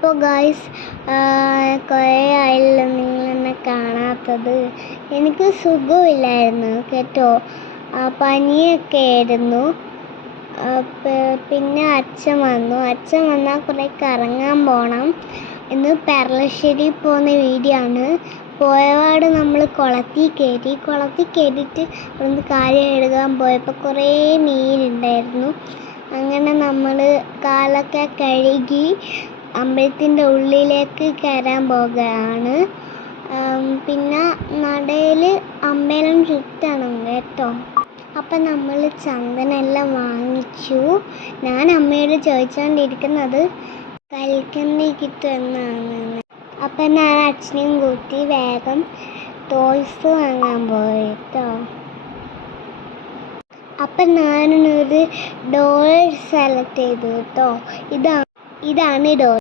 അപ്പോൾ ഗായ്സ്, കുറേ ആയല്ലോ നിങ്ങളെന്നെ കാണാത്തത്. എനിക്ക് സുഖമില്ലായിരുന്നു കേട്ടോ, പനിയൊക്കെ ആയിരുന്നു. പിന്നെ അച്ഛൻ വന്നാൽ കുറേ കറങ്ങാൻ പോകണം. ഇന്ന് പെരളശ്ശേരി പോകുന്ന വീഡിയോ ആണ്. പോയപാട് നമ്മൾ കുളത്തിൽ കയറിയിട്ട് അവിടുന്ന് കാര്യം എഴുതാൻ പോയപ്പോൾ കുറേ മീനുണ്ടായിരുന്നു. അങ്ങനെ നമ്മൾ കാലൊക്കെ കഴുകി അമ്പലത്തിൻ്റെ ഉള്ളിലേക്ക് കയറാൻ പോകുകയാണ്. പിന്നെ നടയിൽ അമ്പലം ചുറ്റണം കേട്ടോ. അപ്പം നമ്മൾ ചന്ദനെല്ലാം വാങ്ങിച്ചു. ഞാൻ അമ്മയോട് ചോദിച്ചുകൊണ്ടിരിക്കുന്നത് കൽക്കണ്ടി കിട്ടുമെന്നാണ്. അപ്പം ഞാൻ അച്ഛനെയും കൂട്ടി വേഗം ടോയ്സ് വാങ്ങാൻ പോയി കേട്ടോ. അപ്പം ഞാനൊരു ഡോൾ സെലക്ട് ചെയ്തു കേട്ടോ. ഇതാണ് ഡോൾ.